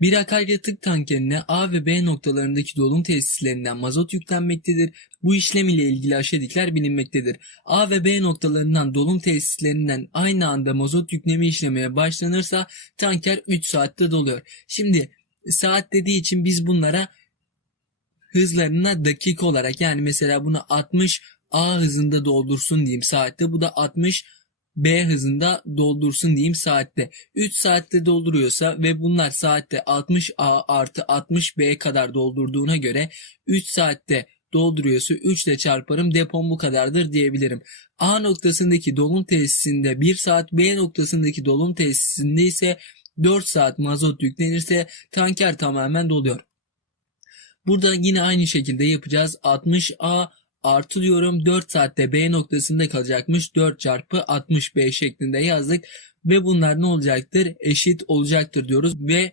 Bir akaryakıt tankerine A ve B noktalarındaki dolum tesislerinden mazot yüklenmektedir. Bu işlem ile ilgili aşağıdakiler bilinmektedir. A ve B noktalarından dolum tesislerinden aynı anda mazot yükleme işlemeye başlanırsa tanker 3 saatte doluyor. Şimdi saat dediği için biz bunlara hızlarına dakika olarak yani mesela bunu 60 A hızında doldursun diyeyim saatte. Bu da 60 B hızında doldursun diyeyim saatte. 3 saatte dolduruyorsa ve bunlar saatte 60 A artı 60 B kadar doldurduğuna göre 3 saatte dolduruyorsa 3 ile çarparım depom bu kadardır diyebilirim. A noktasındaki dolum tesisinde 1 saat B noktasındaki dolum tesisinde ise 4 saat mazot yüklenirse tanker tamamen doluyor. Burada yine aynı şekilde yapacağız. 60A artı diyorum 4 saatte B noktasında kalacakmış. 4 çarpı 60B şeklinde yazdık. Ve bunlar ne olacaktır? Eşit olacaktır diyoruz ve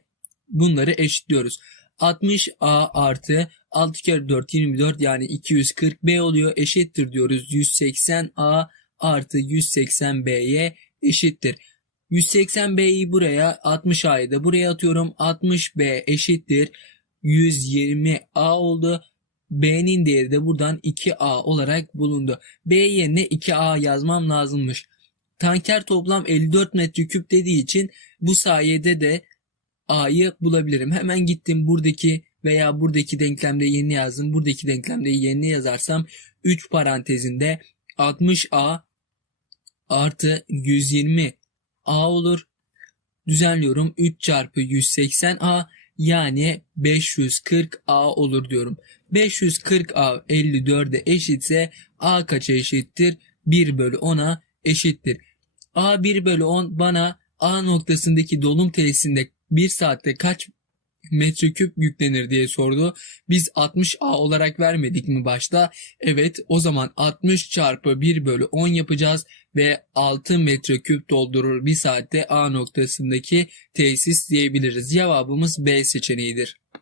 bunları eşitliyoruz. 60A artı 6 kere 4 24 yani 240B oluyor. Eşittir diyoruz. 180A artı 180B'ye eşittir. 180B'yi buraya 60A'yı da buraya atıyorum. 60B eşittir. 120A oldu. B'nin değeri de buradan 2A olarak bulundu. B yerine 2A yazmam lazımmış. Tanker toplam 54 metreküp dediği için bu sayede de A'yı bulabilirim. Hemen gittim buradaki veya buradaki denklemde yeni yazdım. Buradaki denklemde yeni yazarsam 3 parantezinde 60A artı 120 A olur. Düzenliyorum. 3 çarpı 180A yani 540A olur diyorum. 540A 54'e eşitse A kaça eşittir? 1 bölü 10'a eşittir. A 1 bölü 10 bana A noktasındaki dolum tesisinde 1 saatte kaç metreküp yüklenir diye sordu. Biz 60A olarak vermedik mi başta? Evet o zaman 60 çarpı 1 bölü 10 yapacağız ve 6 metreküp doldurur bir saatte A noktasındaki tesis diyebiliriz. Cevabımız B seçeneğidir.